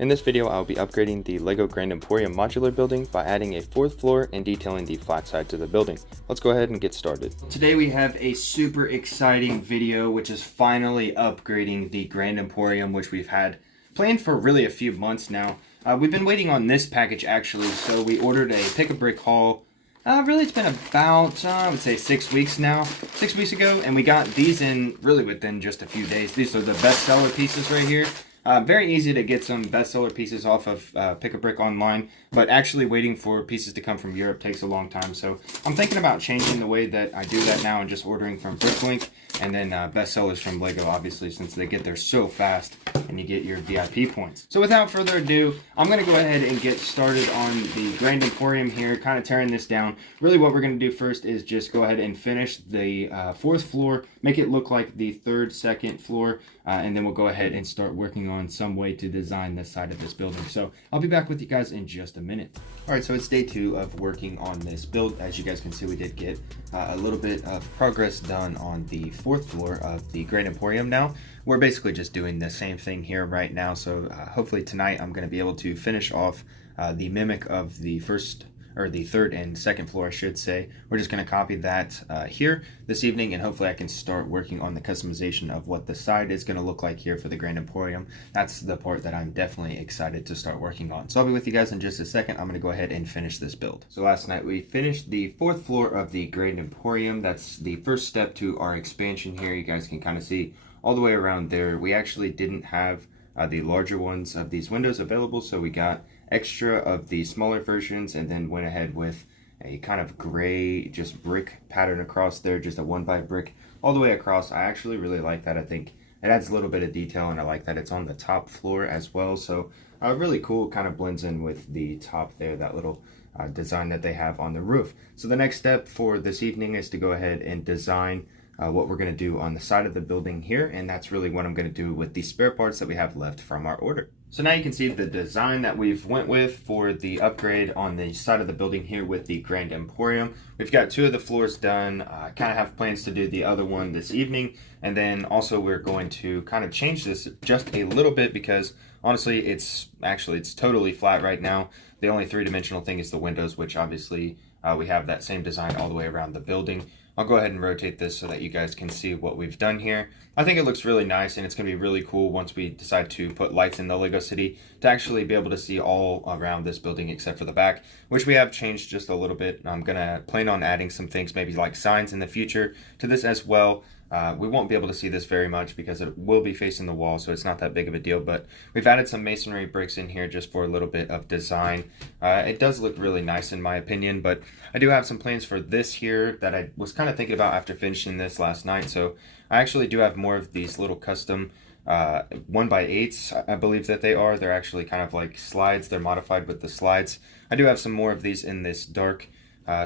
In this video, I'll be upgrading the LEGO Grand Emporium Modular building by adding a fourth floor and detailing the flat side to the building. Let's go ahead and get started. Today we have a super exciting video, which is finally upgrading the Grand Emporium, which we've had planned for really a few months now. We've been waiting on this package actually, so we ordered a pick-a-brick haul. Really, it's been about, I would say 6 weeks now, 6 weeks ago, and we got these in really within just a few days. These are the bestseller pieces right here. Very easy to get some bestseller pieces off of Pick-a-Brick online, but actually waiting for pieces to come from Europe takes a long time. So I'm thinking about changing the way that I do that now and just ordering from Bricklink and then bestsellers from LEGO, obviously, since they get there so fast and you get your VIP points. So without further ado, I'm going to go ahead and get started on the Grand Emporium here, kind of tearing this down. Really what we're going to do first is just go ahead and finish the fourth floor, make it look like the second floor, and then we'll go ahead and start working on some way to design this side of this building. So I'll be back with you guys in just a minute. All right, so it's day 2 of working on this build. As you guys can see, we did get a little bit of progress done on the fourth floor of the Grand Emporium now. We're basically just doing the same thing here right now. So hopefully tonight I'm going to be able to finish off the mimic of the third and second floor, I should say. We're just going to copy that here this evening, and hopefully I can start working on the customization of what the side is going to look like here for the Grand Emporium. That's the part that I'm definitely excited to start working on. So I'll be with you guys in just a second. I'm going to go ahead and finish this build. So last night we finished the fourth floor of the Grand Emporium. That's the first step to our expansion here. You guys can kind of see all the way around there. We actually didn't have the larger ones of these windows available, so we got extra of the smaller versions and then went ahead with a kind of gray just brick pattern across there, just a 1x brick all the way across. I actually really like that. I think it adds a little bit of detail, and I like that it's on the top floor as well. So really cool, kind of blends in with the top there, that little design that they have on the roof. So the next step for this evening is to go ahead and design what we're going to do on the side of the building here, and that's really what I'm going to do with the spare parts that we have left from our order. So now you can see the design that we've went with for the upgrade on the side of the building here with the Grand Emporium. We've got 2 of the floors done. Kind of have plans to do the other one this evening, and then also we're going to kind of change this just a little bit because honestly it's totally flat right now. The only 3-dimensional thing is the windows, which obviously we have that same design all the way around the building. I'll go ahead and rotate this so that you guys can see what we've done here. I think it looks really nice, and it's going to be really cool once we decide to put lights in the LEGO City to actually be able to see all around this building except for the back, which we have changed just a little bit. I'm going to plan on adding some things, maybe like signs in the future to this as well. We won't be able to see this very much because it will be facing the wall, so it's not that big of a deal, but we've added some masonry bricks in here just for a little bit of design. It does look really nice in my opinion, but I do have some plans for this here that I was kind of thinking about after finishing this last night. So I actually do have more of these little custom 1x8s, I believe that they are. They're actually kind of like slides. They're modified with the slides. I do have some more of these in this dark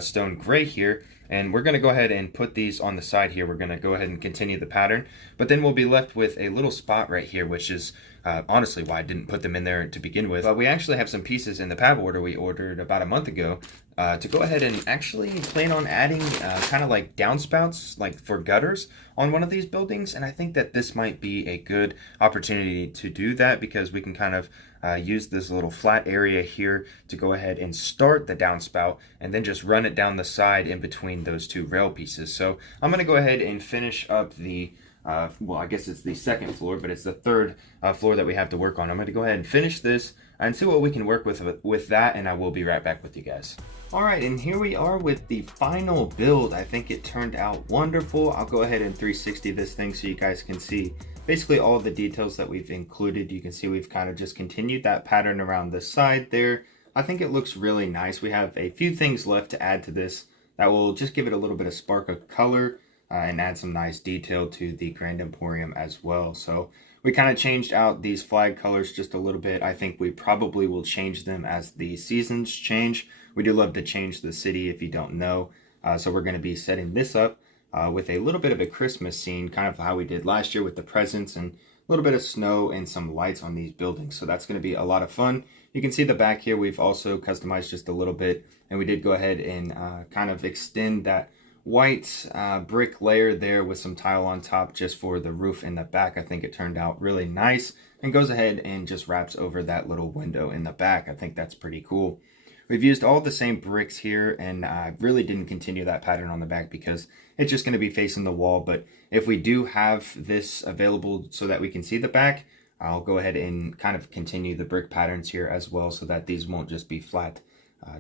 stone gray here, and we're going to go ahead and put these on the side here. We're going to go ahead and continue the pattern, but then we'll be left with a little spot right here, which is honestly why I didn't put them in there to begin with. But we actually have some pieces in the pab order we ordered about a month ago to go ahead and actually plan on adding kind of like downspouts, like for gutters on one of these buildings, and I think that this might be a good opportunity to do that because we can kind of use this little flat area here to go ahead and start the downspout and then just run it down the side in between those 2 rail pieces. So I'm going to go ahead and finish up the well, I guess it's the second floor, but it's the third floor that we have to work on. I'm going to go ahead and finish this and see what we can work with that, and I will be right back with you guys. All right, and here we are with the final build. I think it turned out wonderful. I'll go ahead and 360 this thing so you guys can see basically all of the details that we've included. You can see we've kind of just continued that pattern around the side there. I think it looks really nice. We have a few things left to add to this that will just give it a little bit of spark of color and add some nice detail to the Grand Emporium as well. So we kind of changed out these flag colors just a little bit. I think we probably will change them as the seasons change. We do love to change the city if you don't know. So we're going to be setting this up with a little bit of a Christmas scene, kind of how we did last year with the presents and a little bit of snow and some lights on these buildings. So that's going to be a lot of fun. You can see the back here, we've also customized just a little bit, and we did go ahead and kind of extend that white brick layer there with some tile on top just for the roof in the back. I think it turned out really nice, and goes ahead and just wraps over that little window in the back. I think that's pretty cool. We've used all the same bricks here, and I really didn't continue that pattern on the back because it's just going to be facing the wall. But if we do have this available so that we can see the back, I'll go ahead and kind of continue the brick patterns here as well, so that these won't just be flat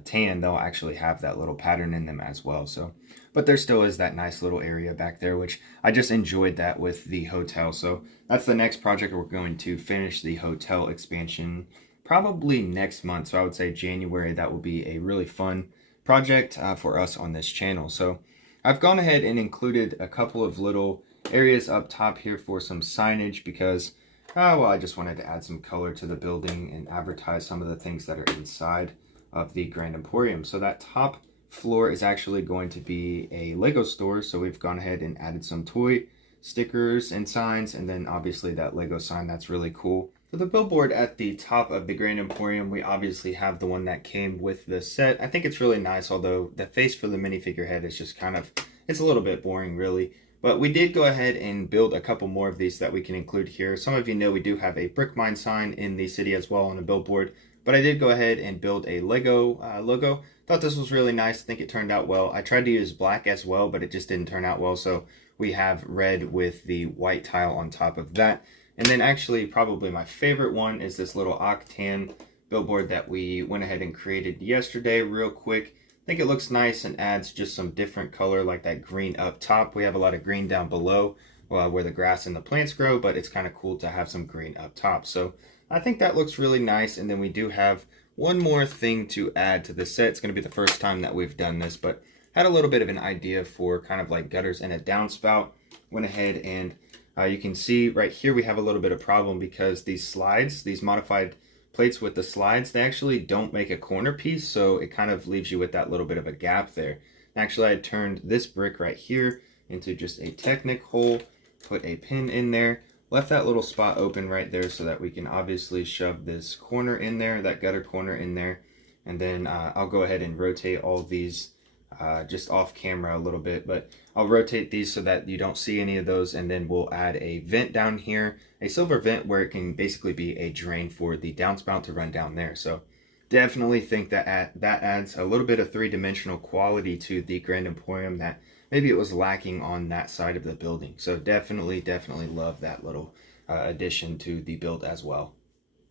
tan. They'll actually have that little pattern in them as well. So, but there still is that nice little area back there, which I just enjoyed that with the hotel. So that's the next project. We're going to finish the hotel expansion probably next month. So I would say January. That will be a really fun project for us on this channel. So I've gone ahead and included a couple of little areas up top here for some signage because well, I just wanted to add some color to the building and advertise some of the things that are inside of the Grand Emporium. So that top floor is actually going to be a Lego store. So we've gone ahead and added some toy stickers and signs, and then obviously that Lego sign. That's really cool. For the billboard at the top of the Grand Emporium, we obviously have the one that came with the set. I think it's really nice, although the face for the minifigure head is just kind of, it's a little bit boring really. But we did go ahead and build a couple more of these that we can include here. Some of you know we do have a brick mine sign in the city as well on a billboard. But I did go ahead and build a Lego logo. Thought this was really nice. I think it turned out well. I tried to use black as well, but it just didn't turn out well. So we have red with the white tile on top of that. And then actually probably my favorite one is this little octane billboard that we went ahead and created yesterday real quick. I think it looks nice and adds just some different color, like that green up top. We have a lot of green down below where the grass and the plants grow, but it's kind of cool to have some green up top. So I think that looks really nice. And then we do have one more thing to add to the set. It's going to be the first time that we've done this, but had a little bit of an idea for kind of like gutters and a downspout. Went ahead and you can see right here we have a little bit of problem because these slides, these modified plates with the slides, they actually don't make a corner piece, so it kind of leaves you with that little bit of a gap there. Actually, I turned this brick right here into just a Technic hole, put a pin in there, left that little spot open right there so that we can obviously shove this corner in there, that gutter corner in there, and then I'll go ahead and rotate all these just off camera a little bit, but I'll rotate these so that you don't see any of those, and then we'll add a vent down here, a silver vent where it can basically be a drain for the downspout to run down there. So definitely think that that adds a little bit of three-dimensional quality to the Grand Emporium that maybe it was lacking on that side of the building. So definitely love that little addition to the build as well.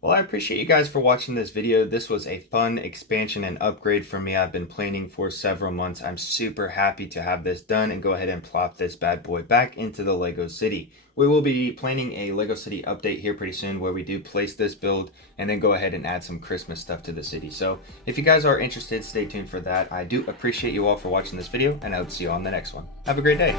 Well, I appreciate you guys for watching this video. This was a fun expansion and upgrade for me. I've been planning for several months. I'm super happy to have this done and go ahead and plop this bad boy back into the Lego City. We will be planning a Lego City update here pretty soon where we do place this build and then go ahead and add some Christmas stuff to the city. So if you guys are interested, stay tuned for that. I do appreciate you all for watching this video, and I hope to see you on the next one. Have a great day.